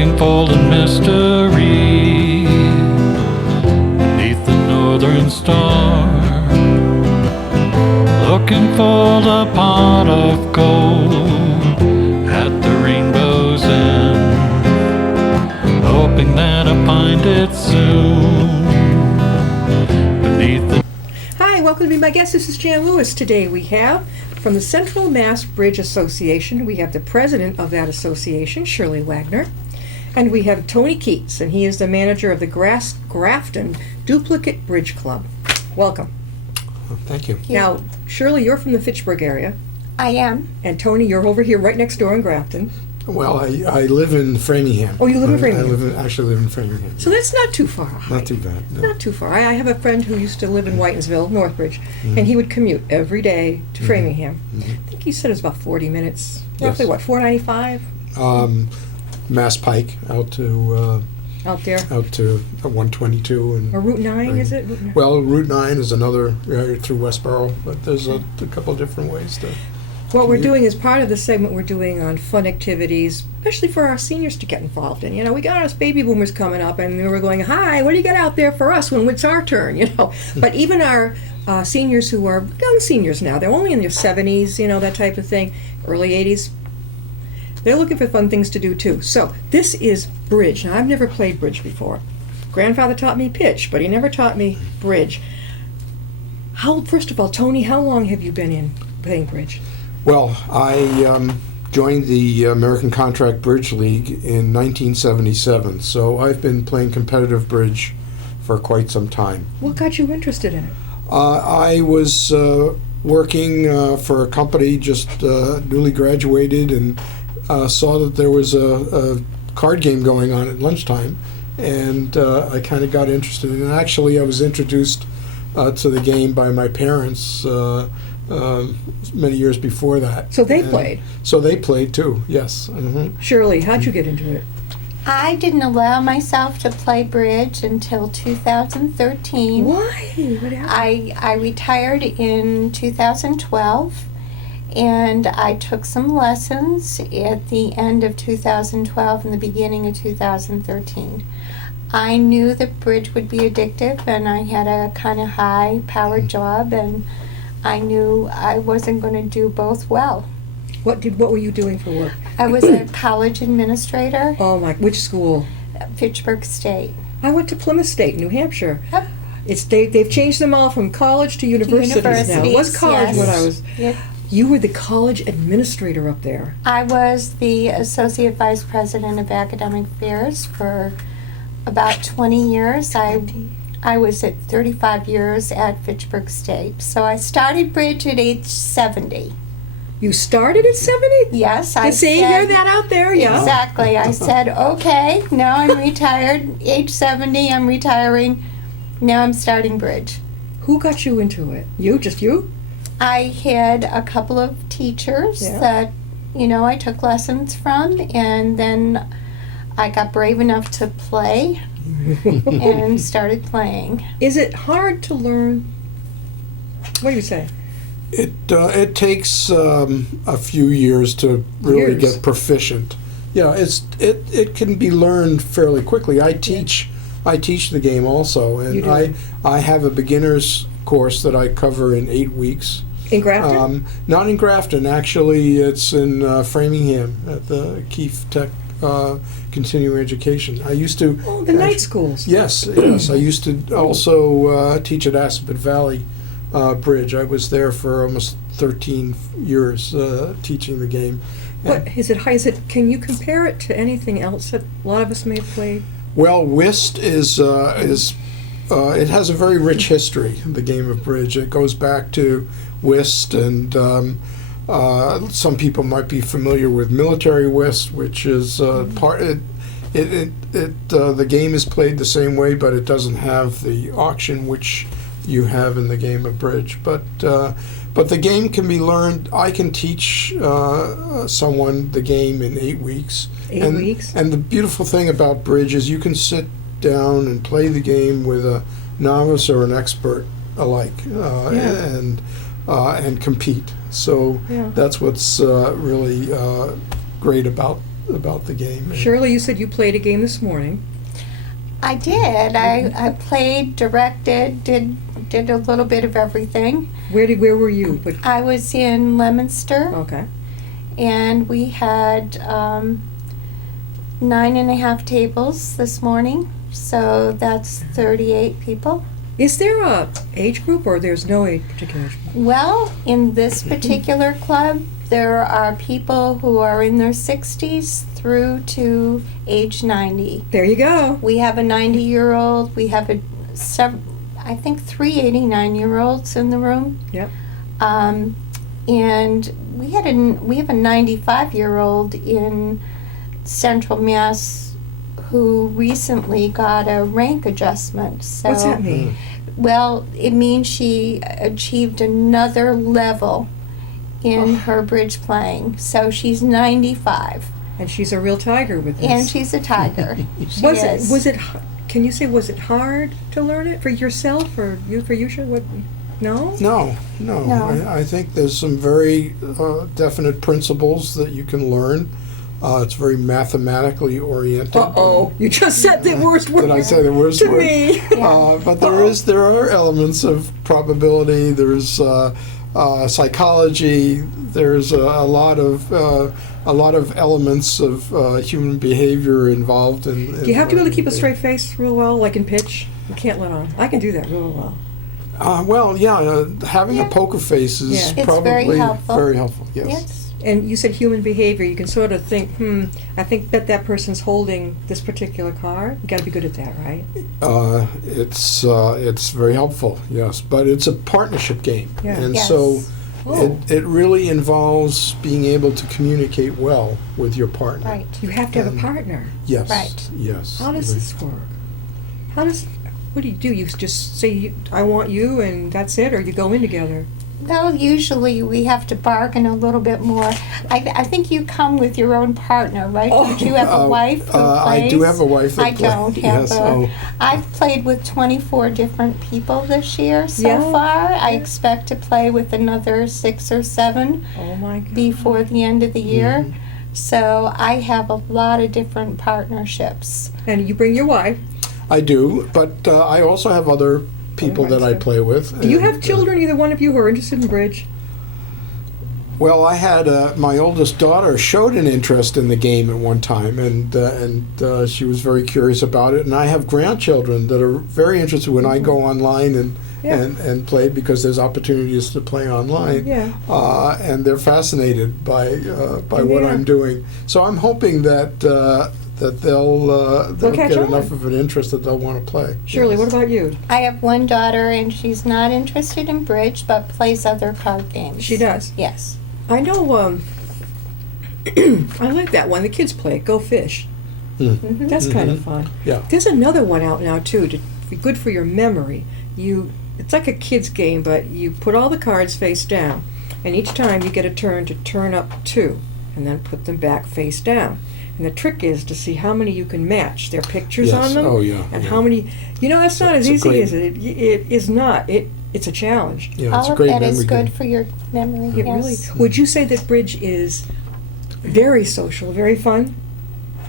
looking for the mystery beneath the northern star, looking for the pot of gold at the rainbow's end, hoping that I find it soon beneath the... Hi, welcome to Be My Guest. This is Jan Lewis. Today we have from the Central Mass Bridge Association, we have the president of that association, Shirley Wagner, and we have Tony Keats, and he is the manager of the Grafton Duplicate Bridge Club. Welcome. Thank you. Now, Shirley, you're from the Fitchburg area, I am. and Tony, you're over here right next door in Grafton. Well, I live in Framingham. Oh, you live in Framingham. Actually live in Framingham. So that's not too far. Not too bad. No. Not too far. I have a friend who used to live in Whitensville, Northbridge, and he would commute every day to Framingham. I think he said it was about 40 minutes. Roughly, Yes. what, 495 Mass Pike out to out there? 122 and Or Route 9, is it? Route 9? well, Route 9 is another through Westboro, but there's a couple different ways to. What we're commute. doing is part of the segment we're doing on fun activities, especially for our seniors to get involved in. You know, we got us baby boomers coming up, and we were going, hi, what do you got out there for us when it's our turn, you know? But even our seniors who are young seniors now, they're only in their 70s, you know, that type of thing, early 80s, they're looking for fun things to do too. So this is bridge. Now, I've never played bridge before. Grandfather taught me pitch, but he never taught me bridge. First of all, Tony, how long have you been in playing bridge? Well, I joined the American Contract Bridge League in 1977, so I've been playing competitive bridge for quite some time. What got you interested in it? I was working for a company, just newly graduated, and saw that there was a card game going on at lunchtime, and I kind of got interested. And actually, I was introduced to the game by my parents many years before that. So they played? So they played too, yes. Shirley, how'd you get into it? I didn't allow myself to play bridge until 2013. Why? What happened? I retired in 2012, and I took some lessons at the end of 2012 and the beginning of 2013. I knew that bridge would be addictive, and I had a kind of high-powered job, and I knew I wasn't going to do both well. What were you doing for work? I was a college administrator, Oh my, which school? Fitchburg State. I went to Plymouth State, New Hampshire. Yep. They've changed them all from college to universities now. It was college yes. when I was. Yep. You were the college administrator up there. I was the Associate Vice President of Academic Affairs for about 20 years. I was at 35 years at Fitchburg State. So I started bridge at age 70. You started at 70? Yes, I See, hear that out there, yeah. Exactly. I said, okay, now I'm retired. Age 70, I'm retiring. Now I'm starting bridge. Who got you into it? You? Just you? I had a couple of teachers that, I took lessons from, and then I got brave enough to play and started playing. Is it hard to learn? What do you say? It takes a few years to really get proficient. Yeah, it can be learned fairly quickly. I teach the game also, and I have a beginner's course that I cover in 8 weeks. In Grafton? Not in Grafton, actually. It's in Framingham at the Keefe Tech Continuing Education. I used to. Oh, the night schools. Yes. I used to also teach at Assabet Valley Bridge. I was there for almost 13 years teaching the game. What is it? Can you compare it to anything else that a lot of us may have played? Well, whist is it has a very rich history. The game of bridge. It goes back to whist, and some people might be familiar with military whist, which is part. The game is played the same way, but it doesn't have the auction which you have in the game of bridge. But the game can be learned. I can teach someone the game in 8 weeks. 8 weeks? And the beautiful thing about bridge is you can sit down and play the game with a novice or an expert alike, and compete. So that's what's really great about about the game. Shirley, you said you played a game this morning. I did. I played, directed, did a little bit of everything. Where were you? I was in Leominster, Okay. and we had 9.5 tables this morning, so that's 38 people. Is there a age group, or there's no particular age group? Well, in this particular club, there are people who are in their 60s through to age 90. There you go. We have a 90-year-old. We have I think 3 89-year-olds in the room. Yep. And we have a 95-year-old in Central Mass who recently got a rank adjustment. So, What's that mean? well, it means she achieved another level in her bridge playing. So she's 95, And she's a real tiger with this. and she's a tiger. She was is. Can you say, was it hard to learn it for yourself, or for you, sure? What? No? No. I think there's some very definite principles that you can learn. It's very mathematically oriented. Uh-oh. You just said the worst word. Did I say the worst to word? me. But there are elements of probability. There's psychology. There's a lot of elements of human behavior involved in. Do you have to be able to keep a learning. straight face real well, like in pitch? You can't let on. I can do that real well. Having a poker face is Yeah. It's probably very helpful. very helpful. Yes. Yes. And you said human behavior. You can sort of think, I think that person's holding this particular card. You got to be good at that, right? It's very helpful. Yes, but it's a partnership game, Yeah. and Yes. so. Oh. It really involves being able to communicate well with your partner. Right. You have to have a partner. Yes. Right. Yes. How does this work? What do? You just say, I want you, and that's it, or you go in together? Well, usually we have to bargain a little bit more. I think you come with your own partner, right? Oh. Don't you have a wife who plays? I do have a wife that I don't plays. have Yes. a... I've played with 24 different people this year so Yeah. far. I expect to play with another 6 or 7 Oh my God. before the end of the year. Mm-hmm. So I have a lot of different partnerships. And you bring your wife. I do, but I also have other people that I play with. Do you and, have children, either one of you, who are interested in bridge? Well, I had my oldest daughter showed an interest in the game at one time, and she was very curious about it. And I have grandchildren that are very interested when I go online and Yeah. and play, because there's opportunities to play online. Yeah. And they're fascinated by what Yeah. I'm doing. So I'm hoping that they'll catch get on. enough of an interest that they'll want to play. Shirley, Yes. what about you? I have one daughter and she's not interested in bridge but plays other card games. She does. Yes. I know, I like that one. The kids play it, Go Fish. Mm-hmm. That's kind of fun. Yeah. There's another one out now, too, to be good for your memory. It's like a kid's game, but you put all the cards face down, and each time you get a turn to turn up 2, and then put them back face down. And the trick is to see how many you can match. There are pictures Yes. on them. Oh, yeah, And yeah. how many... that's not It's as a easy great- as it. It is not. It's a challenge. Yeah, it's All a of great that memory is good game. for your memory. It yes. really... Would you say that bridge is very social, very fun?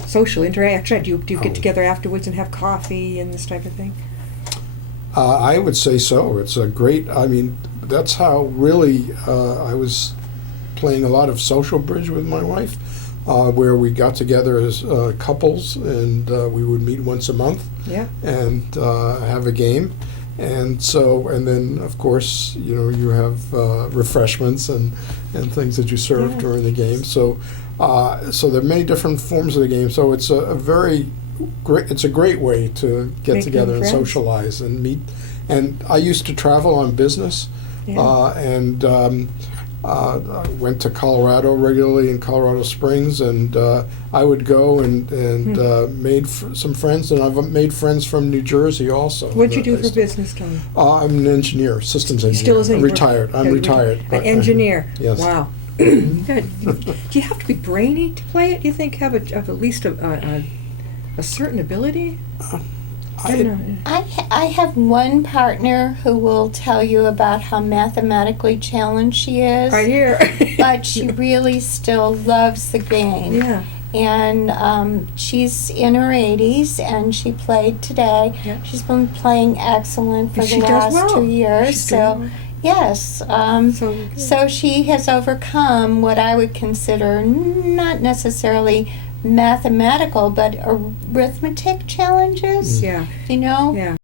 Social interaction? Do you Oh. get together afterwards and have coffee and this type of thing? I would say so. It's a great. I mean, that's how really I was playing a lot of social bridge with my wife, where we got together as couples, and we would meet once a month Yeah. and have a game. And then of course, you have refreshments and things that you serve Yeah. during the game. So there are many different forms of the game. So it's a very great. It's a great way to get Make together new and friends. socialize and meet. And I used to travel on business, Yeah. and I went to Colorado regularly in Colorado Springs, and I would go and made some friends, and I've made friends from New Jersey also. What'd you do that I for still- business, Tony? I'm an engineer, systems engineer. Still isn't. I'm retired. I'm retired. An but- engineer. Yes. Wow. Good. Do you have to be brainy to play it? Do you think have at least a certain ability? I don't know. I have one partner who will tell you about how mathematically challenged she is. Right here. But she really still loves the game. Yeah. And she's in her 80s, and she played today. Yeah. She's been playing excellent for And the she does last well. 2 years. She's doing So, well. yes. So she has overcome what I would consider not necessarily mathematical, but arithmetic challenges. Yeah, You know? yeah.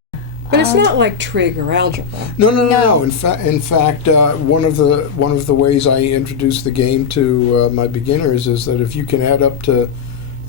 But it's not like trig or algebra. No. In fact, one of the ways I introduce the game to my beginners is that if you can add up to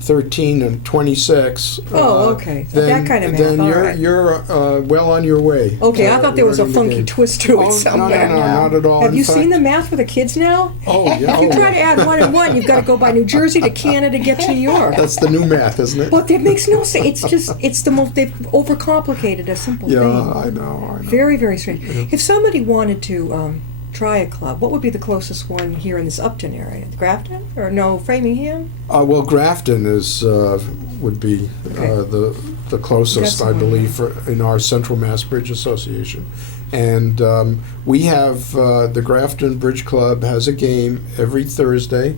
13 and 26. Oh, okay. So Then, that kind of math. then all you're right. you're well on your way. Okay, to I thought there was a learning the funky game. twist to it Oh, somewhere. no, not at all. Have In you seen fact- the math for the kids now? Oh, yeah. If you try to add 1 and 1, you've got to go by New Jersey to Canada to get to New York. That's the new math, isn't it? But that makes no sense. It's the most, they've overcomplicated a simple Yeah, thing. I know. Very, very strange. If somebody wanted to try a club, what would be the closest one here in this Upton area? Grafton? Or no, Framingham? Well, Grafton is would be Okay. the closest, That's the I one, believe, in our Central Mass Bridge Association, and we have the Grafton Bridge Club has a game every Thursday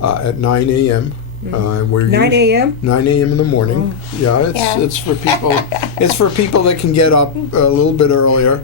at 9 a.m. We're 9 a.m.? 9 a.m. in the morning. Oh. Yeah, it's for people. It's for people that can get up a little bit earlier.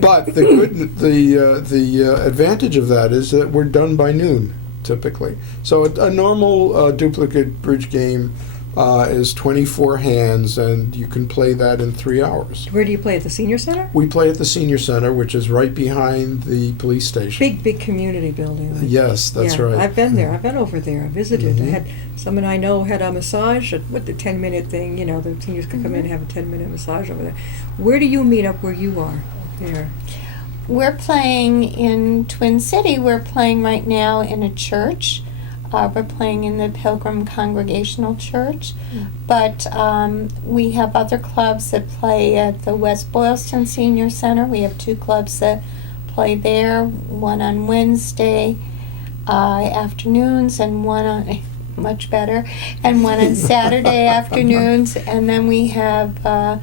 But the advantage of that is that we're done by noon typically. So a normal duplicate bridge game is 24 hands, and you can play that in 3 hours. Where do you play? At the senior center? We play at the senior center, which is right behind the police station. Big community building. Yes, that's Yeah, right. I've been there. I've been over there. I visited. Mhm. I had someone I know had a massage with the 10-minute thing. You know, the seniors could come in and have a 10-minute massage over there. Where do you meet up where you are? There. We're playing in Twin City. We're playing right now in a church. We're playing in the Pilgrim Congregational Church. But we have other clubs that play at the West Boylston Senior Center. We have 2 clubs that play there, one on Wednesday afternoons and one on, much better, and one on Saturday afternoons. And then we have a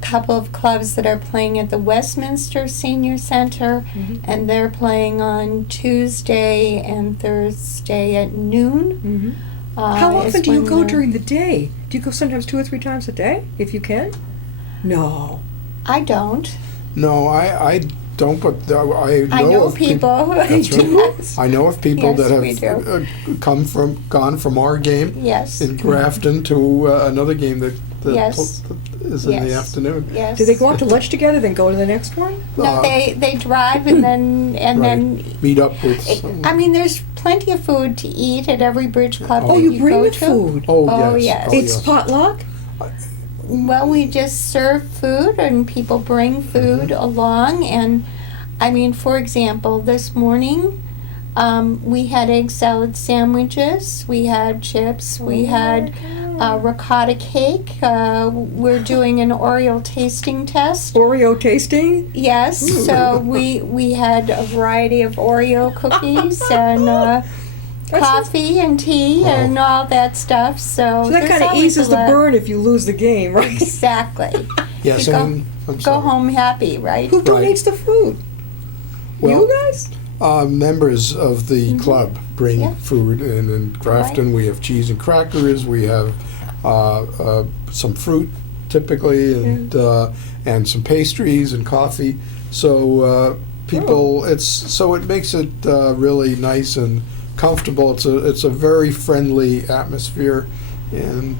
couple of clubs that are playing at the Westminster Senior Center, and they're playing on Tuesday and Thursday at noon. How is often do you when go they're- during the day? Do you go sometimes 2 or 3 times a day, if you can? No. I don't. No, I don't, but I know, I know of people. That's right. I know of people Yes, that we have gone from our game Yes. in Grafton to another game that Yes. is in the Yes. afternoon. Yes. Do they go out to lunch together, then go to the next one? No, they drive and then Meet up with someone. I mean, there's plenty of food to eat at every bridge club. Oh, that you bring go the to. food. Oh, yes. yes. Oh, It's yes. potluck? Well, we just serve food and people bring food along. And I mean, for example, this morning we had egg salad sandwiches, we had chips, we had ricotta cake. We're doing an Oreo tasting test. Oreo tasting? Yes, so we had a variety of Oreo cookies and coffee and tea Wow. and all that stuff. So, So that there's kind of always eases a the lot- burn if you lose the game, right? Exactly. Yes, You go- and I'm Go sorry. home happy, right? Who Right. donates the food? Well, you guys? Members of the club bring Yeah. food, and in Grafton we have cheese and crackers. We have some fruit, typically, and some pastries and coffee. So people, it makes it really nice and comfortable. It's a very friendly atmosphere, and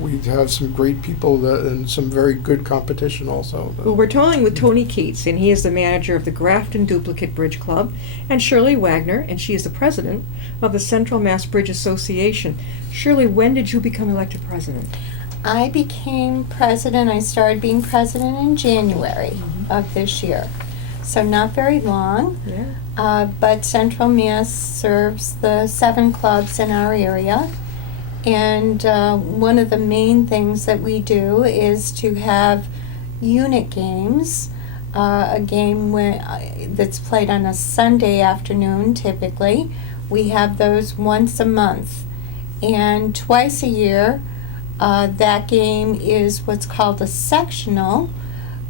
we have some great people and some very good competition also. Well, we're talking with Tony Keats, and he is the manager of the Grafton Duplicate Bridge Club, and Shirley Wagner, and she is the president of the Central Mass Bridge Association. Shirley, when did you become elected president? I became president. I started being president in January of this year. So not very long. Yeah. But Central Mass serves the 7 clubs in our area. And one of the main things that we do is to have unit games, a game that's played on a Sunday afternoon typically. We have those once a month. And twice a year, that game is what's called a sectional,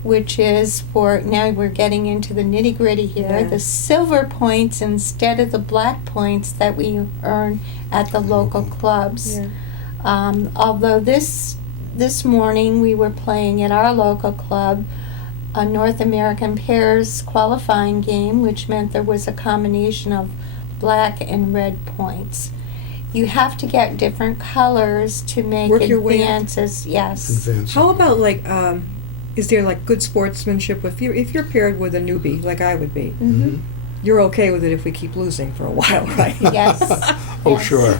which is for, now we're getting into the nitty gritty here, Yeah. the silver points instead of the black points that we earn at the local clubs. Yeah. Although this morning we were playing at our local club a North American pairs qualifying game, which meant there was a combination of black and red points. You have to get different colors to make Work your way up. advances. Yes. Advancing. How about like, is there like good sportsmanship if you're paired with a newbie like I would be? Mm-hmm. You're okay with it if we keep losing for a while, right? Yes. Oh, Yes. sure.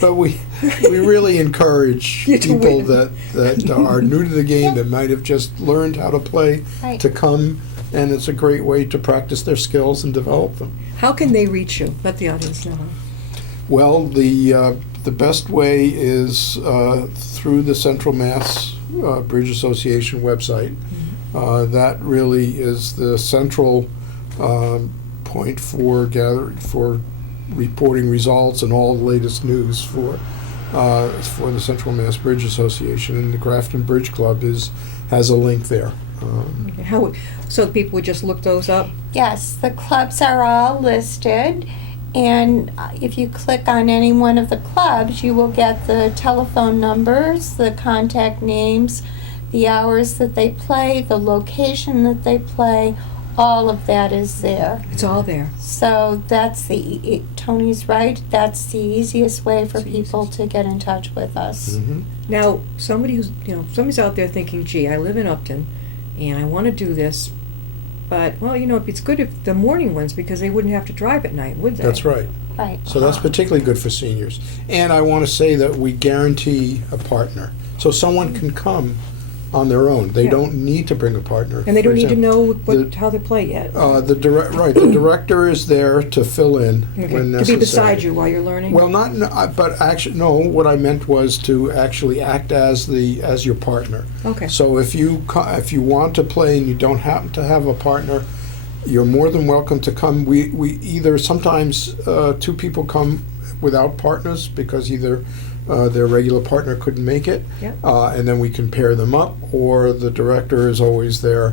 But we really encourage You to people win. that are new to the game, that might have just learned how to play, Right. to come, and it's a great way to practice their skills and develop them. How can they reach you? Let the audience know. Well, the best way is through the Central Mass Bridge Association website. That really is the central point for reporting results and all the latest news for the Central Mass Bridge Association, and the Grafton Bridge Club has a link there. Okay. So people would just look those up? Yes, the clubs are all listed, and if you click on any one of the clubs, you will get the telephone numbers, the contact names, the hours that they play, the location that they play. All of that is there. It's all there. So that's Tony's right, that's the easiest way for It's the people to get in touch with us. Mhm. Now, somebody's out there thinking, gee, I live in Upton, and I want to do this, but, well, it's good if the morning ones, because they wouldn't have to drive at night, would they? That's right. Right. So that's particularly good for seniors. And I want to say that we guarantee a partner. So someone can come on their own. They Yeah. don't need to bring a partner. And they For don't need to example, know how they play yet. The director is there to fill in Okay. when To necessary. be beside you while you're learning? Well, but actually, no. What I meant was to actually act as your partner. Okay. So if you want to play and you don't happen to have a partner, you're more than welcome to come. We either sometimes two people come without partners because either their regular partner couldn't make it, Yep. and then we can pair them up, or the director is always there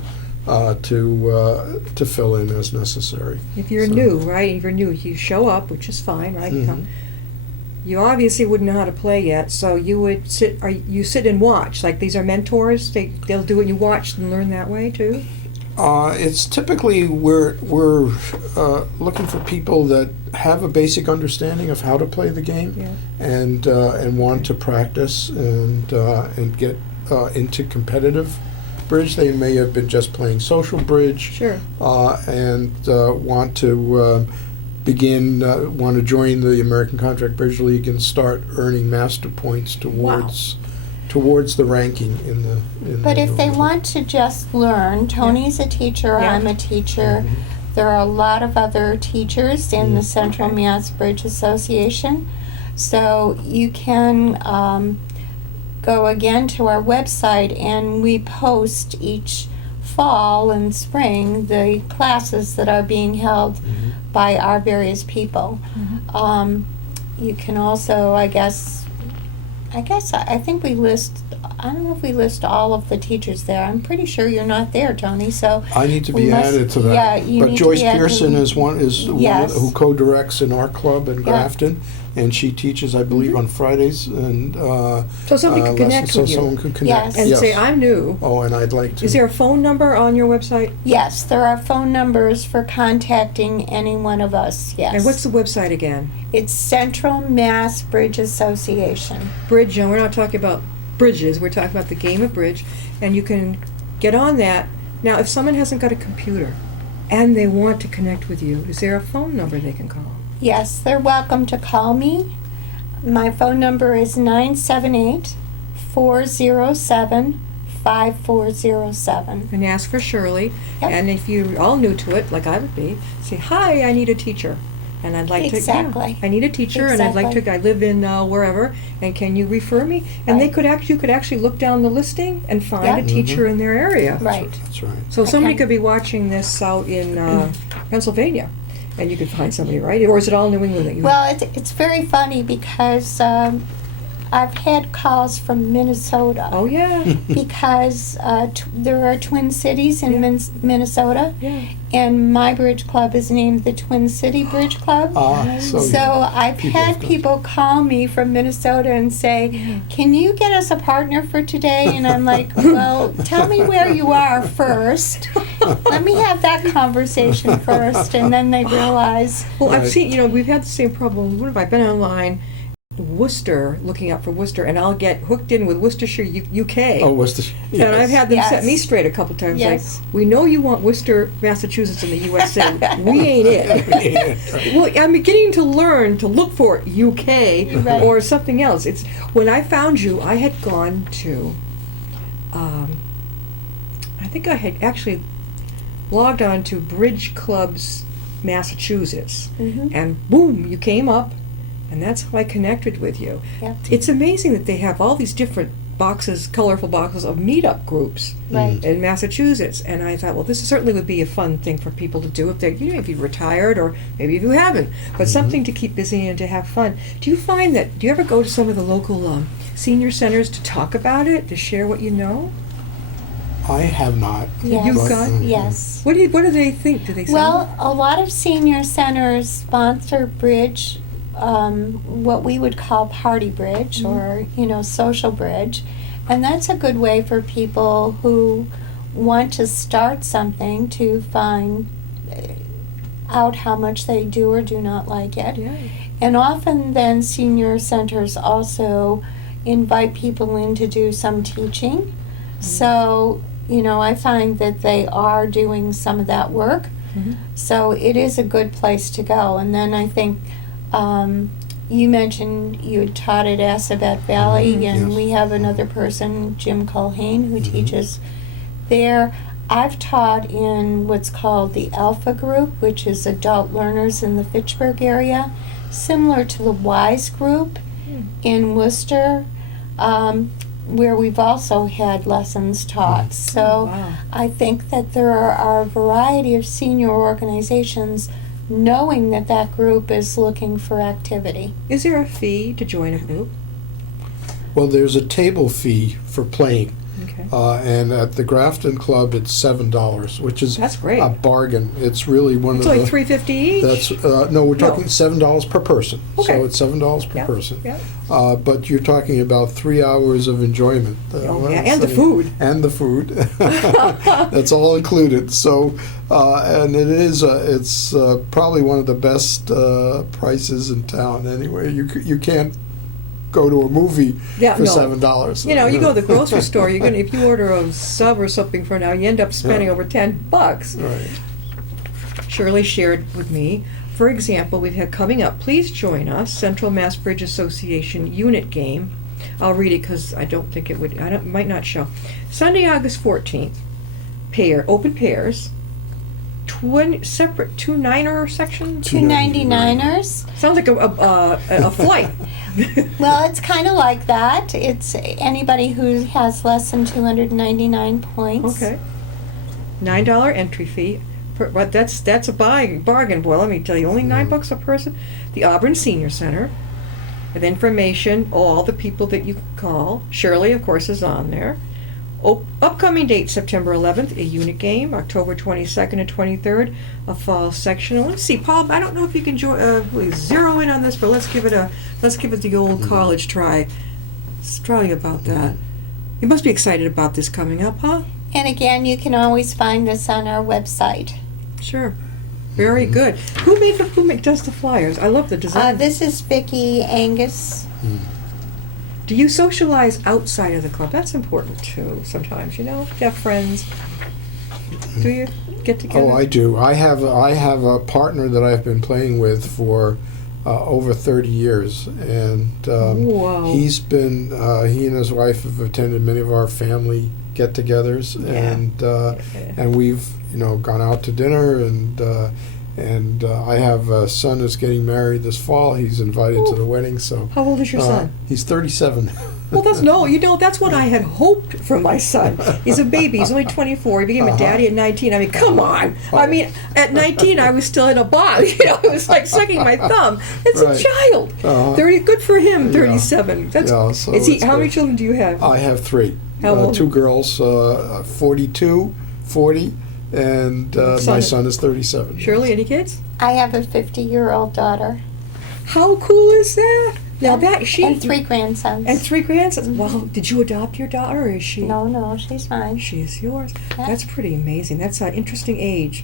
to fill in as necessary. If you're So- new, right? If you're new, you show up, which is fine, right? You come. Mhm. You obviously wouldn't know how to play yet, so you would sit. You sit and watch? Like these are mentors. They'll do it. You watch and learn that way too. It's typically we're looking for people that have a basic understanding of how to play the game, Yeah. and want to practice and get into competitive bridge. They may have been just playing social bridge, Sure. and want to join the American Contract Bridge League and start earning master points towards the ranking in the. But if they want to just learn, Tony's a teacher, Yeah. I'm a teacher. There are a lot of other teachers in the Central Okay. Mass Bridge Association. So you can go again to our website, and we post each fall and spring the classes that are being held by our various people. You can also, I think we list, I don't know if we list all of the teachers there. I'm pretty sure you're not there, Tony, so. I need to we be must- added to that. Yeah, you But need Joyce to be added. Pearson is one Yes. who co-directs in our club in Yeah. Grafton, and she teaches, I believe, on Fridays and So somebody could connect lessons, so with you. someone could connect. And yes. say, I'm new. Oh, and I'd like to. Is there a phone number on your website? Yes, there are phone numbers for contacting any one of us, yes. And what's the website again? It's Central Mass Bridge Association. Bridge, and we're not talking about bridges, we're talking about the game of bridge, and you can get on that. Now, if someone hasn't got a computer and they want to connect with you, is there a phone number they can call? Yes, they're welcome to call me. My phone number is 978-407-5407. And ask for Shirley. Yep. And if you're all new to it, like I would be, say, hi, I need a teacher. And I'd like Exactly. I need a teacher, and I'd like to, I live in wherever, and can you refer me? And Right. you could actually look down the listing and find Yeah. a teacher in their area. Right. That's right. So somebody Okay. could be watching this out in Pennsylvania, and you could find somebody, right? Or is it all New England that you? Well, it's very funny because I've had calls from Minnesota Oh, yeah. because there are Twin Cities in Yeah. Minnesota, Yeah. and my bridge club is named the Twin City Bridge Club. So So I've people had have got- people call me from Minnesota and say, "Can you get us a partner for today?" And I'm like, "Well, tell me where you are first. Let me have that conversation first." And then they realize, Well, I've Right. seen, we've had the same problem. What have I been online? Worcester, looking up for Worcester, and I'll get hooked in with Worcestershire, UK. Oh, what's the? And I've had them set me Yes. straight a couple times. Yes. Like, we know you want Worcester, Massachusetts in the USA. We ain't it. Well, I'm beginning to learn to look for UK Right. or something else. It's when I found you, I had gone to. I think I had actually logged on to Bridge Clubs, Massachusetts, Mhm. and boom, you came up, and that's how I connected with you. Yeah. It's amazing that they have all these different boxes, colorful boxes of meetup groups right. in Massachusetts, and I thought, well, this certainly would be a fun thing for people to do if they're, if you've retired or maybe if you haven't, but something to keep busy and to have fun. Do you find that? Do you ever go to some of the local senior centers to talk about it, to share what you know? I have not. Yes. You've got- Yes. What do they think? Do they say? Well, a lot of senior centers sponsor bridge, what we would call party bridge or, social bridge. And that's a good way for people who want to start something to find out how much they do or do not like it. yeah. And often then senior centers also invite people in to do some teaching. So, I find that they are doing some of that work. Mhm. So it is a good place to go. And then I think you mentioned you had taught at Assabet Valley, and Yes. we have another person, Jim Culhane, who teaches there. I've taught in what's called the Alpha Group, which is adult learners in the Fitchburg area, similar to the WISE Group in Worcester, where we've also had lessons taught. So wow. I think that there are a variety of senior organizations knowing that that group is looking for activity. Is there a fee to join a group? Well, there's a table fee for playing, Okay. and at the Grafton Club it's $7, which is That's great. a bargain. It's really one It's of only the. $3.50 each. That's no, we're talking $7 per person. Okay. So it's $7 per Yeah, person. yeah. But you're talking about 3 hours of enjoyment. Oh, yeah, and the food. And the food. That's all included. So, and it's probably one of the best prices in town. Anyway, you can't go to a movie Yeah, for no. $7. You go to the grocery store. You're gonna if you order a sub or something for now, you end up spending Yeah. over $10. Right. Shirley shared with me, for example, we've had coming up. Please join us, Central Mass Bridge Association unit game. I'll read it because I don't think it would. Might not show. Sunday, August 14th. Open pairs. Separate 2 niner sections. 299ers. Sounds like a flight. Well, it's kind of like that. It's anybody who has less than 299 points. Okay. $9 entry fee. But that's a bargain. Boy, let me tell you, only $9 a person. The Auburn Senior Center, with information, all the people that you can call. Shirley, of course, is on there. Upcoming date, September 11th, a unit game. October 22nd and 23rd, a fall sectional. Let's see, Paul. I don't know if you can zero in on this, but let's give it the old college try. Let's tell you about that. You must be excited about this coming up, huh? And again, you can always find this on our website. Sure. Very good. Who does the flyers? I love the design. This is Vicki Angus. Do you socialize outside of the club? That's important too. Sometimes, you have friends. Do you get together? Oh, I do. I have a partner that I've been playing with for over 30 years, and Wow. he's been he and his wife have attended many of our family get-togethers, Yeah. and we've gone out to dinner, and And I have a son that's getting married this fall. He's invited to the wedding. So How old is your son? He's 37. Well, that's what I had hoped for my son. He's a baby. He's only 24. He became a daddy at 19. I mean, come on. I mean, at 19, I was still in a box. It was like sucking my thumb. It's Right. a child. 30. Good for him. 37. That's. Yeah, so Is he? it's How many good. children do you have? I have 3. How old? 2 girls, 42, 40, and my son is 37. Shirley, any kids? I have a 50-year-old daughter How cool is that? Now that she and 3 grandsons. and 3 grandsons. Well, did you adopt your daughter, or is she? No, she's mine. She's yours. Yeah. That's pretty amazing. That's an interesting age.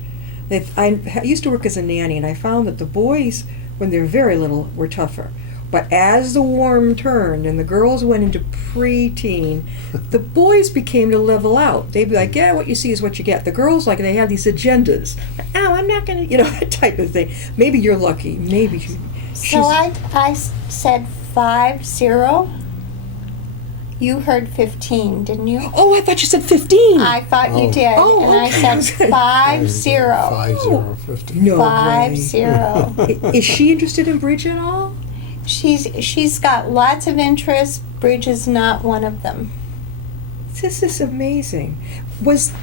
I used to work as a nanny, and I found that the boys, when they're very little, were tougher. But as the worm turned and the girls went into preteen, the boys became to level out. They'd be like, yeah, what you see is what you get. The girls, like, they have these agendas. Oh, I'm not going to, that type of thing. Maybe you're lucky. Maybe she's... So I said 50. You heard 15, didn't you? Oh, I thought you said 15. I thought you Oh. did. Oh, and I okay. said 50. 50. No way. 50. Is she interested in bridge at all? She's got lots of interests. Bridge is not one of them. This is amazing.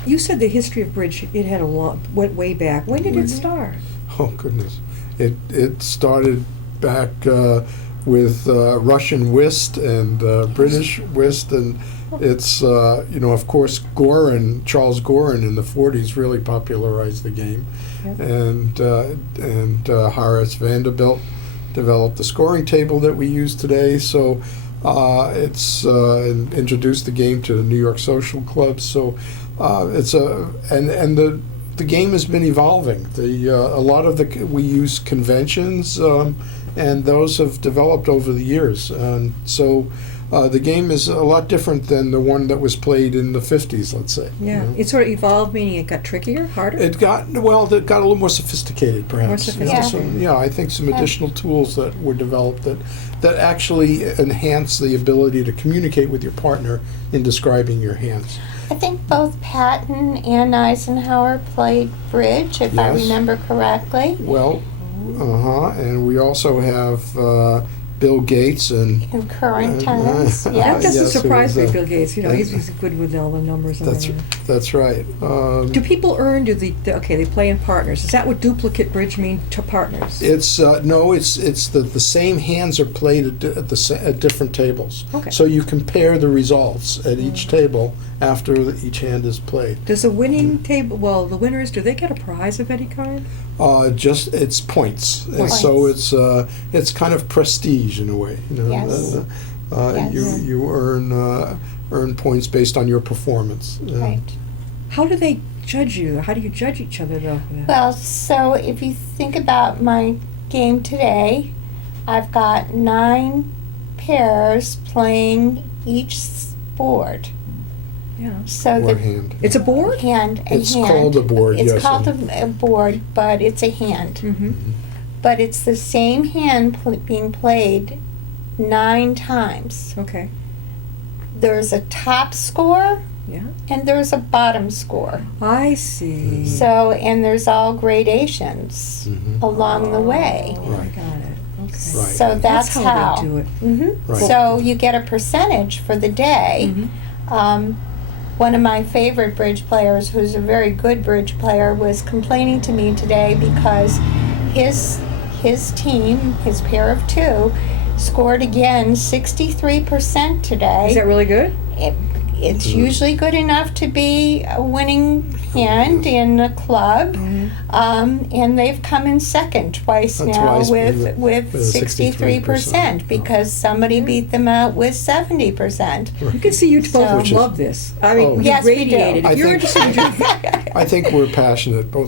You said the history of bridge? It had went way back. When did it start? Oh, goodness. It started back with Russian whist and British whist, and it's, of course, Charles Gorin in the 40s really popularized the game. Yep. And Horace Vanderbilt developed the scoring table that we use today. So it's introduced the game to the New York social clubs. So the game has been evolving. A lot of we use conventions, and those have developed over the years. And so the game is a lot different than the one that was played in the 50s, let's say. Yeah, it sort of evolved, meaning it got trickier, harder. It got a little more sophisticated, perhaps. More sophisticated. I think some additional tools that were developed that actually enhance the ability to communicate with your partner in describing your hands. I think both Patton and Eisenhower played bridge, if I Yes. remember correctly. Well, and we also have Bill Gates and In current times, That yes. doesn't yes, it surprise me, was, Bill Gates. He's good with all the numbers. And everything. that's right. Do people earn? Okay, they play in partners. Is that what duplicate bridge mean to partners? It's no, it's the same hands are played at different tables. Okay. So you compare the results at each table after each hand is played. Does the winning table? Well, the winners, do they get a prize of any kind? Just it's points. And Points. so it's kind of prestige in a way. Yes. Yes. You earn points based on your performance. Right. How do they judge you? How do you judge each other, though? Well, so if you think about my game today, I've got 9 pairs playing each board. Yeah. So Or the hand. It's a board? It's called a board, It's yes. called a board, but it's a hand. Mm-hmm. But it's the same hand being played 9 times. Okay. There's a top score Yeah. and there's a bottom score. I see. So, and there's all gradations Mhm. along the way. Oh, I got it. Okay. Right. So that's how. they do it. Right. So you get a percentage for the day. Mhm. One of my favorite bridge players, who's a very good bridge player, was complaining to me today because his team, his pair of 2, scored again 63% today. Is that really good? It's usually good enough to be a winning hand in a club, and they've come in second twice now Twice with with a 63% because somebody beat them out with 70%. You can see you both So- would love this. I mean, Oh. you Yes, we do. radiated. I If you're think- interested, I think we're both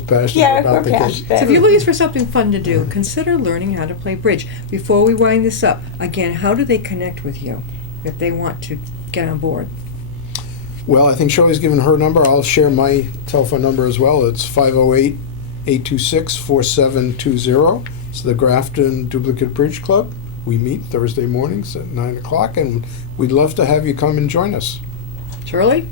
passionate Yeah, about we're the game. passionate. so if you're looking for something fun to do, consider learning how to play bridge. Before we wind this up, again, how do they connect with you if they want to get on board? Well, I think Shirley's given her number. I'll share my telephone number as well. It's 508-826-4720. It's the Grafton Duplicate Bridge Club. We meet Thursday mornings at 9 o'clock, and we'd love to have you come and join us. Shirley?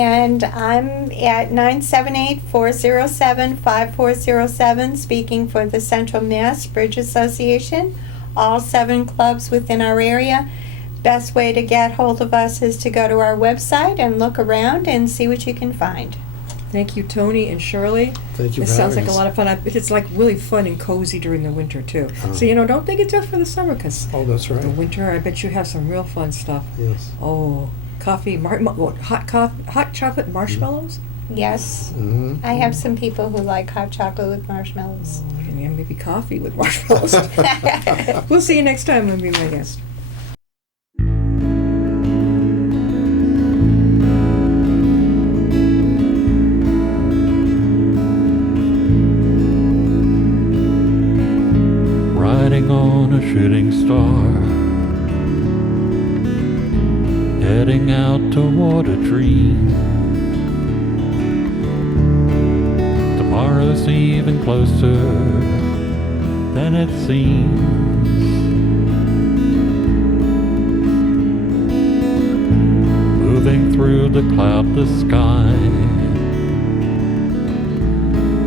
And I'm at 978-407-5407, speaking for the Central Mass Bridge Association, all 7 clubs within our area. Best way to get hold of us is to go to our website and look around and see what you can find. Thank you, Tony and Shirley. Thank you It for sounds like having a us. lot of fun. It's like really fun and cozy during the winter too. So don't think it's just for the summer, because Oh, that's right. the winter, I bet you have some real fun stuff. Yes. Oh, coffee, hot chocolate marshmallows. Yes, Hmm. I have some people who like hot chocolate with marshmallows. Oh, yeah, maybe coffee with marshmallows. We'll see you next time and be my guest. Riding on a shooting star, heading out toward a dream. Tomorrow's even closer than it seems. Moving through the cloudless sky,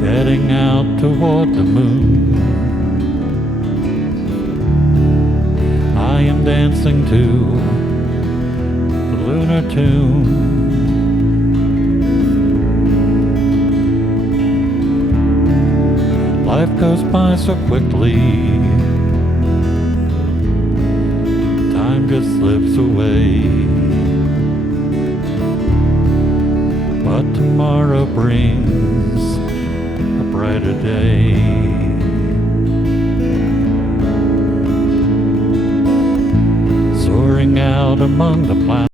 heading out toward the moon. I am dancing to the lunar tune. Life goes by so quickly, time just slips away. But tomorrow brings a brighter day. Soaring out among the planets.